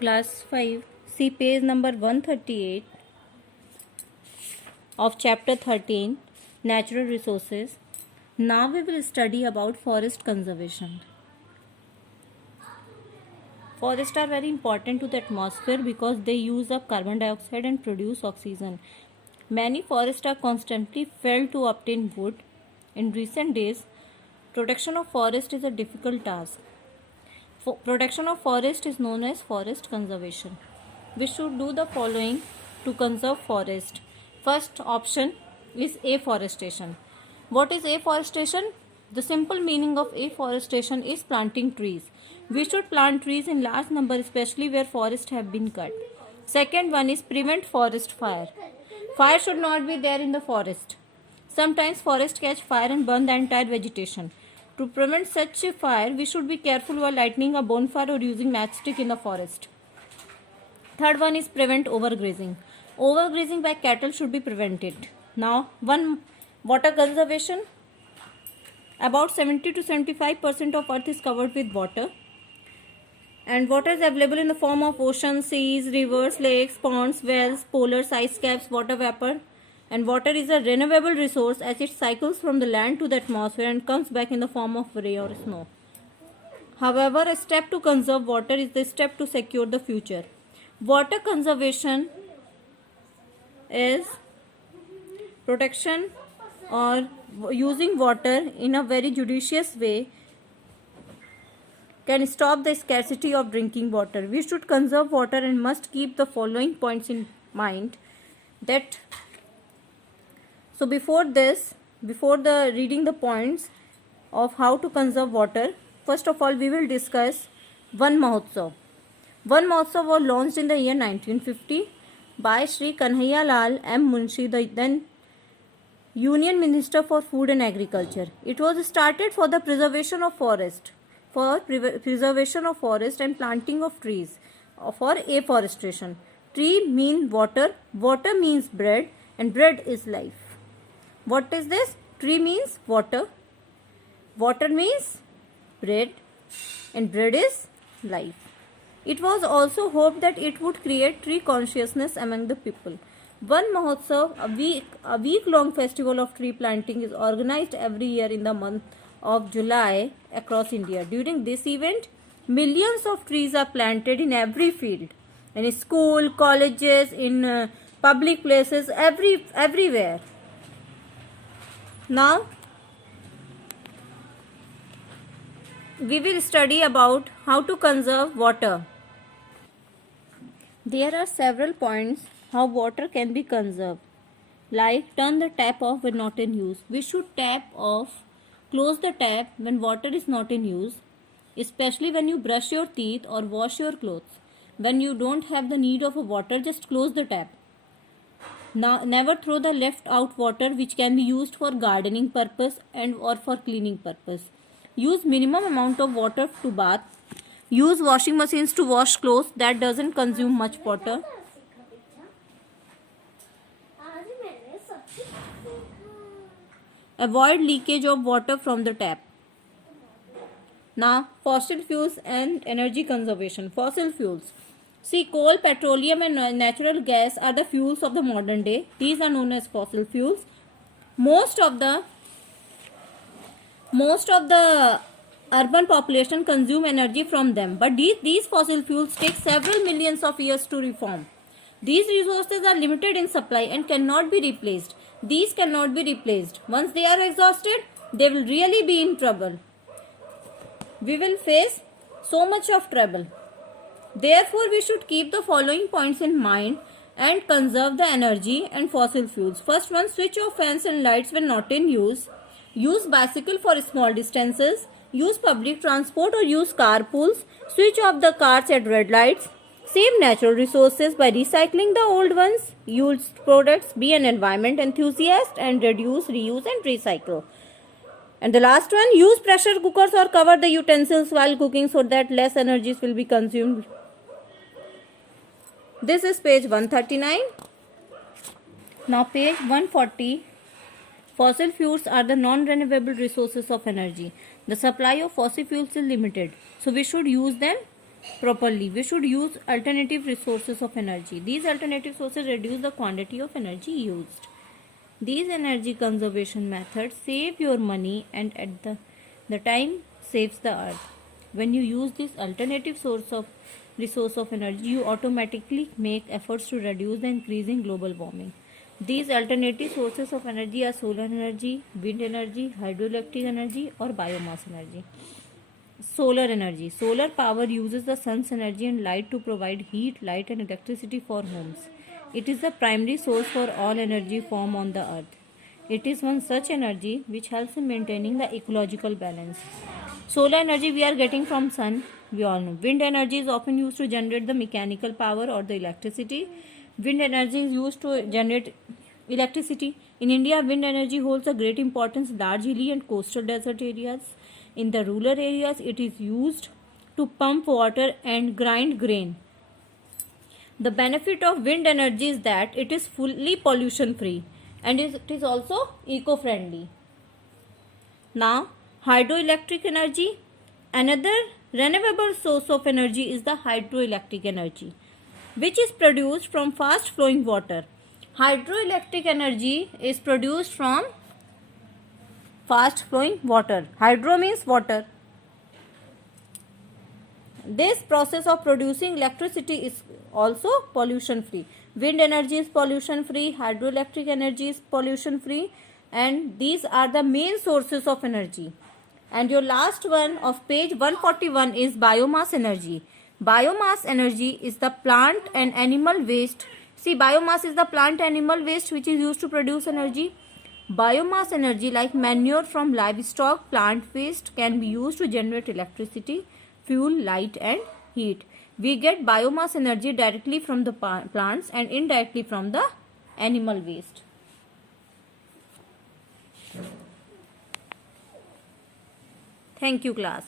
Class 5, see page number 138 of chapter 13, Natural Resources. Now we will study about forest conservation. Forests are very important to the atmosphere because they use up carbon dioxide and produce oxygen. Many forests are constantly felled to obtain wood. In recent days, protection of forest is a difficult task. Protection of forest is known as forest conservation. We should do the following to conserve forest. First option is afforestation. What is afforestation? The simple meaning of afforestation is planting trees. We should plant trees in large number, especially where forests have been cut. Second one is prevent forest fire. Fire should not be there in the forest. Sometimes forests catch fire and burn the entire vegetation. To prevent such a fire, we should be careful while lighting a bonfire or using matchstick in the forest. Third one is prevent overgrazing. Overgrazing by cattle should be prevented. Now, water conservation. About 70 to 75% of earth is covered with water. And water is available in the form of oceans, seas, rivers, lakes, ponds, wells, polars, ice caps, water vapor. And water is a renewable resource as it cycles from the land to the atmosphere and comes back in the form of rain or snow. However, a step to conserve water is the step to secure the future. Water conservation is protection or using water in a very judicious way can stop the scarcity of drinking water. We should conserve water and must keep the following points in mind. So before the reading the points of how to conserve water, first of all we will discuss Van Mahotsav. Van Mahotsav was launched in the year 1950 by Shri Kanhaiya Lal M. Munshi, the then Union Minister for Food and Agriculture. It was started for the preservation of forest, and planting of trees, for afforestation. Tree means water, water means bread, and bread is life. What is this? Tree means water, water means bread, and bread is life. It was also hoped that it would create tree consciousness among the people. Van Mahotsav, a week-long festival of tree planting, is organized every year in the month of July across India. During this event, millions of trees are planted in every field, in school, colleges, in public places, everywhere. Now, we will study about how to conserve water. There are several points how water can be conserved. Like turn the tap off when not in use. We should close the tap when water is not in use, especially when you brush your teeth or wash your clothes. When you don't have the need of water, just close the tap. Now, never throw the left out water which can be used for gardening purpose or for cleaning purpose. Use minimum amount of water to bath. Use washing machines to wash clothes that doesn't consume much water. Avoid leakage of water from the tap. Now, fossil fuels and energy conservation. Fossil fuels. See, coal, petroleum and natural gas are the fuels of the modern day. These are known as fossil fuels. Most of the urban population consume energy from them, but these fossil fuels take several millions of years to reform. These resources are limited in supply and cannot be replaced. These cannot be replaced. Once they are exhausted, they will really be in trouble. We will face so much of trouble. Therefore, we should keep the following points in mind and conserve the energy and fossil fuels. First one, switch off fans and lights when not in use. Use bicycle for small distances. Use public transport or use carpools. Switch off the cars at red lights. Save natural resources by recycling the old ones. Use products. Be an environment enthusiast and reduce, reuse and recycle. And the last one, use pressure cookers or cover the utensils while cooking so that less energy will be consumed. This is page 139. Now page 140. Fossil fuels are the non-renewable resources of energy. The supply of fossil fuels is limited, so we should use them properly. We should use alternative resources of energy. These alternative sources reduce the quantity of energy used. These energy conservation methods save your money and at the time saves the earth. When you use this alternative resource of energy, you automatically make efforts to reduce the increasing global warming. These alternative sources of energy are solar energy, wind energy, hydroelectric energy, or biomass energy. Solar energy. Solar power uses the sun's energy and light to provide heat, light, and electricity for homes. It is the primary source for all energy form on the earth. It is one such energy which helps in maintaining the ecological balance. Solar energy we are getting from sun, we all know. Wind energy is often used to generate the mechanical power or the electricity. Wind energy is used to generate electricity. In India, wind energy holds a great importance in large hilly and coastal desert areas. In the rural areas, it is used to pump water and grind grain. The benefit of wind energy is that it is fully pollution free and it is also eco-friendly. Now, hydroelectric energy. Another renewable source of energy is the hydroelectric energy, which is produced from fast flowing water. Hydroelectric energy is produced from fast flowing water. Hydro means water. This process of producing electricity is also pollution free. Wind energy is pollution free, hydroelectric energy is pollution free, and these are the main sources of energy. And your last one of page 141 is biomass energy. Biomass energy is the plant and animal waste. See, biomass is the plant animal waste which is used to produce energy. Biomass energy like manure from livestock, plant waste can be used to generate electricity, fuel, light and heat. We get biomass energy directly from the plants and indirectly from the animal waste. Thank you, class.